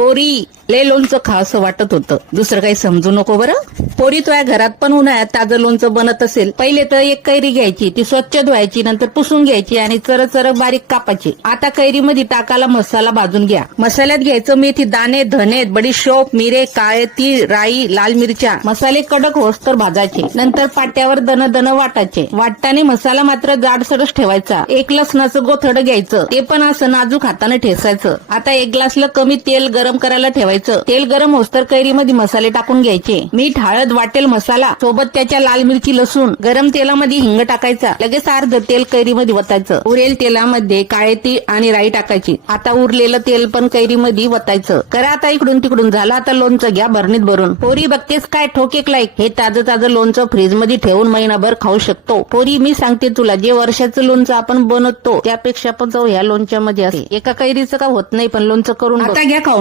पोरी लय लोणचं खावंसं वाटत होतं, दुसरं काही समजू नको बरं. पोरी तुझ्या घरात पण उन्हाळ्यात ताजं लोणचं बनत असेल. पहिले तर एक कैरी घ्यायची, ती स्वच्छ धुवायची, नंतर पुसून घ्यायची आणि चर बारीक कापायची. आता कैरीमध्ये टाकाला मसाला भाजून घ्या. मसाल्यात घ्यायचं मेथी दाणे, धने, बडीशोप, मिरे, काळे तीळ, राई, लाल मिरच्या. मसाले कडक होस्तर भाजायचे. नंतर पाट्यावर दन वाटायचे. वाटताना मसाला मात्र जाडसरच ठेवायचा. एक लसणाचं गोथडं घ्यायचं, ते पण असं नाजूक हाताने ठेसायचं. आता एक ग्लासला कमी तेल गरम करायला ठेवायचं. तेल गरम होस्तर कैरीमध्ये मसाले टाकून घ्यायचे. मीठ, हळद, वाटेल मसाला सोबत त्याच्या लाल मिरची, लसूण. गरम तेलामध्ये हिंग टाकायचा. लगेच अर्ध तेल कैरीमध्ये वतायचं. उरेल तेलामध्ये काळे तीळ आणि राई टाकायची. आता उरलेलं तेल पण कैरीमध्ये वतायचं. करा आता इकडून तिकडून. झालं आता लोणचं घ्या भरणीत भरून. पोरी बघतेस काय ठोकेक लाईक. हे ताजं लोणचं फ्रीजमध्ये ठेवून महिनाभर खाऊ शकतो. पोरी मी सांगते तुला, जे वर्षाचं लोणचं आपण बनवतो त्यापेक्षा पण जाऊ ह्या लोणच्यामध्ये असते. एका कैरीचं का होत नाही, पण लोणचं करून आता घ्या खाऊन.